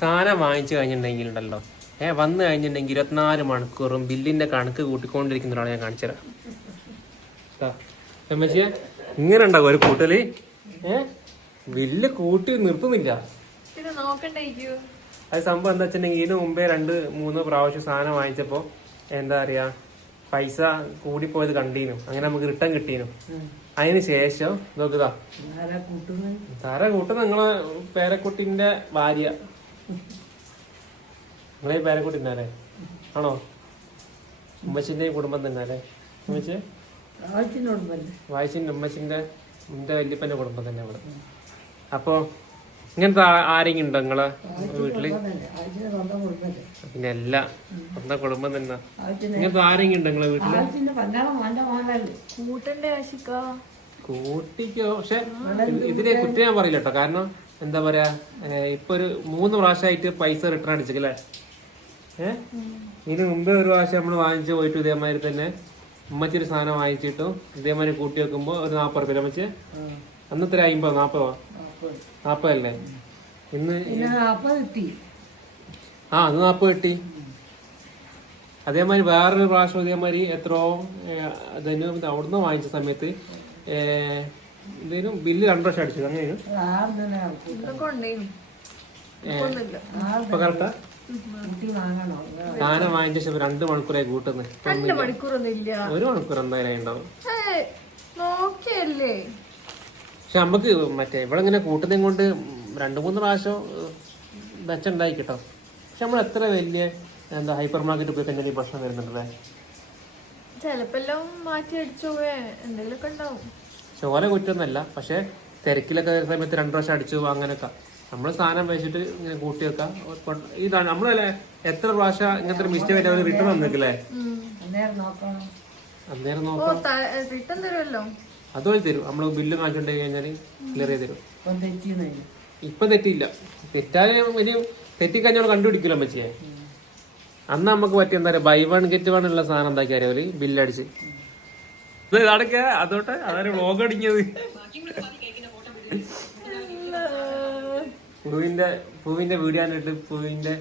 സാധനം വാങ്ങിച്ചു കഴിഞ്ഞിട്ടുണ്ടെങ്കിൽ ഉണ്ടല്ലോ ഏ വന്നു കഴിഞ്ഞിട്ടുണ്ടെങ്കിൽ ഇരുപത്തിനാല് മണിക്കൂറും ബില്ലിന്റെ കണക്ക് കൂട്ടിക്കൊണ്ടിരിക്കുന്ന ഒരാളെ ഞാൻ കാണിച്ചു തരാം. ഇങ്ങനെ ഉണ്ടാവും ഒരു കൂട്ടൽ. ഏ ബില്ല് കൂട്ടി നിർത്തുന്നില്ല. അത് സംഭവം എന്താ വെച്ചിട്ടുണ്ടെങ്കിൽ ഇതിന് മുമ്പേ രണ്ട് മൂന്ന് പ്രാവശ്യം സാധനം വാങ്ങിച്ചപ്പോ എന്താ പറയാ പൈസ കൂടിപ്പോയത് കണ്ടീനു. അങ്ങനെ നമുക്ക് റിട്ടേൺ കിട്ടീനു. അതിന് ശേഷം നോക്കുക താര കൂട്ടുന്ന തര കൂട്ടും നിങ്ങളെ പേരക്കുട്ടിന്റെ ഭാര്യ. നിങ്ങളെ പേരക്കുട്ടി തന്നെയല്ലേ ആണോ? ഉമ്മച്ചിന്റെ കുടുംബം ഉമ്മച്ചി? പല്ലേ വായിച്ചിന്റെ ഉമ്മച്ചിന്റെ എന്റെ വല്യപ്പന്റെ കുടുംബം തന്നെ അവിടെ അപ്പൊ ഇങ്ങനത്തെ ആരെങ്കിലും ഉണ്ടോ നിങ്ങളെ വീട്ടിൽ? പിന്നെ എല്ലാ സ്വന്തം കുടുംബം തന്നെ. ഇങ്ങനത്തെ ആരെങ്കിലും ഉണ്ടോ നിങ്ങളെ വീട്ടിൽ? കൂട്ടിക്കോ. പക്ഷെ ഇതിനെ കുറ്റം ഞാൻ പറയില്ല കേട്ടോ. കാരണം എന്താ പറയാ ഇപ്പൊ ഒരു മൂന്ന് പ്രാവശ്യമായിട്ട് പൈസ റിട്ടേൺ അടിച്ചല്ലേ ഏഹ് ഇതിന് മുമ്പേ ഒരു പ്രാവശ്യം നമ്മൾ വാങ്ങിച്ചു പോയിട്ട് ഇതേമാതിരി തന്നെ ഉമ്മച്ചി ഒരു സാധനം വാങ്ങിച്ചിട്ടും ഇതേമാതിരി കൂട്ടി വെക്കുമ്പോ ഒരു നാപ്പത് റുപ്യ അമ്മച്ച് അന്നത്തെ അയിമ്പത് അമ്പത് നാപ്പതോ. നാപ്പതല്ലേ ഇന്ന് ആ അന്ന് നാപ്പത് കിട്ടി. അതേമാതിരി വേറൊരു പ്രാവശ്യം ഇതേമാതിരി എത്രയോ അതിന് അവിടുന്ന് വാങ്ങിച്ച സമയത്ത് ഏഹ്, ഇതിനും ബില്ല് രണ്ടു പ്രാവശ്യം അടിച്ചു. അങ്ങനെ തന്നെ ഇപ്പൊ കറക്റ്റാ? സാധനം വാങ്ങിച്ച ശേഷം രണ്ട് മണിക്കൂറായി കൂട്ടുന്നത് ഒരു മണിക്കൂർ എന്തായാലും ഉണ്ടാവും പക്ഷെ നമുക്ക് മറ്റേ ഇവിടെ ഇങ്ങനെ കൂട്ടുന്നതും കൊണ്ട് രണ്ട് മൂന്ന് പ്രാവശ്യം വെച്ചുണ്ടായി കിട്ടോ. പക്ഷെ നമ്മൾ എത്ര വലിയ എന്താ ഹൈപ്പർ മാർക്കറ്റ് പോയി കഴിഞ്ഞാൽ ഈ പ്രശ്നം വരുന്നുണ്ടല്ലേ? ചെലപ്പോ എല്ലാം മാറ്റി അടിച്ചു എന്തെങ്കിലുമൊക്കെ ഉണ്ടാവും. ചോല കുറ്റമൊന്നുമല്ല പക്ഷേ തിരക്കിലൊക്കെ സമയത്ത് രണ്ടു പ്രാവശ്യം അടിച്ചു പോകും അങ്ങനെയൊക്കെ. നമ്മൾ സാധനം വെച്ചിട്ട് ഇങ്ങനെ കൂട്ടി വെക്കാം. ഇതാണ് നമ്മളല്ലേ എത്ര പ്രാവശ്യം ഇങ്ങനത്തെ ഒരു മിസ്റ്റേക്ക് ആയിട്ട് അവർ റിട്ടേൺ വന്നിട്ടില്ലേ. അന്നേരം നോക്കാം അതുവഴി തരും. നമ്മൾ ബില്ല് കാണിച്ചുകൊണ്ടേ കഴിഞ്ഞാൽ ക്ലിയർ ചെയ്ത് തരും. ഇപ്പം തെറ്റിയില്ല. തെറ്റാതെ ഇനി തെറ്റിക്കഴിഞ്ഞാൽ കണ്ടുപിടിക്കില്ല അമ്മച്ചിയെ. അന്ന് നമുക്ക് പറ്റിയ എന്താ പറയുക ബൈ വൺ ഗെറ്റ് വൺ ഉള്ള സാധനം എന്താക്കിയാലും ബില്ലടിച്ച് ഇതാടൊക്കെ അതോട്ടെ അതൊരു വ്ലോഗ് അടിഞ്ഞത് പൂവിന്റെ പൂവിന്റെ വീഡിയോ കണ്ടിട്ട് പൂവിന്റെ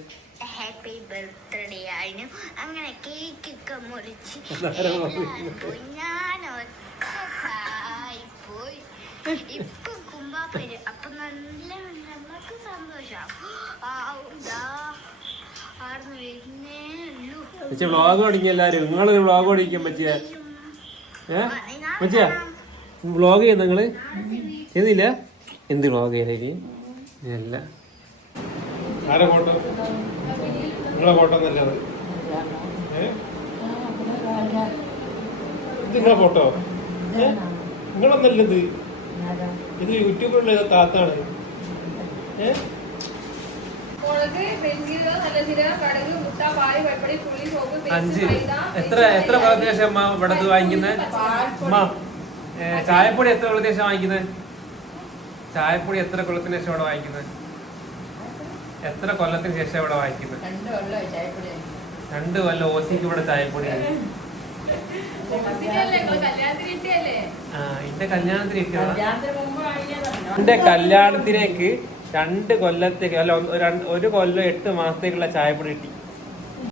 ഹാപ്പി ബർത്ത്ഡേ ആയിരുന്നു അങ്ങനെ കേക്ക് ഒക്കെ മുറിച്ച് പോയി ഇപ്പൊ കുമ്പാപ്പര്. അപ്പൊ നല്ല നമുക്ക് സന്തോഷം. വ്ലോഗ് തുടങ്ങി എല്ലാരും നിങ്ങൾ വ്ലോഗ് ഓടിക്കാൻ പറ്റിയ ഏ? പറ്റിയ വ്ളോഗ് ചെയ്യുന്ന നിങ്ങൾ. ചെയ്യുന്നില്ല? എന്ത് വ്ളോഗ് ചെയ്യാനേക്ക് അല്ല ആരെ ഫോട്ടോ? നിങ്ങളെ ഫോട്ടോ നല്ലത് നിങ്ങളെ ഫോട്ടോ? നിങ്ങളൊന്നല്ലത് ഇത്? യൂട്യൂബിലുള്ള താത്താണ് ഏഹ് മുളക് വെഞ്ചീരക നല്ല ജീരകം കടുക് മുട്ട പാൽ വെപ്പടി പുളി സോപ്പ് അഞ്ച്. എത്ര എത്ര ശേഷം അമ്മ ഇവിടെ വാങ്ങിക്കുന്നത് അമ്മ ചായപ്പൊടി എത്ര കൊല്ലത്തിന് ശേഷം വാങ്ങിക്കുന്നത് ചായപ്പൊടി എത്ര കൊല്ലത്തിന് ശേഷം ഇവിടെ വാങ്ങിക്കുന്നത് എത്ര കൊല്ലത്തിന് ശേഷം ഇവിടെ വാങ്ങിക്കുന്നത് രണ്ട് കൊല്ലം ഓസിക്ക് ഇവിടെ ചായപ്പൊടി എന്റെ കല്യാണത്തിന് ഇരിക്കുന്ന കല്യാണത്തിന് മുമ്പ് വാങ്ങിയതാണ് എന്റെ കല്യാണത്തിലേക്ക് രണ്ട് കൊല്ലത്തേക്ക് അല്ല ഒരു കൊല്ലം എട്ട് മാസത്തേക്കുള്ള ചായപ്പൊടി കിട്ടി.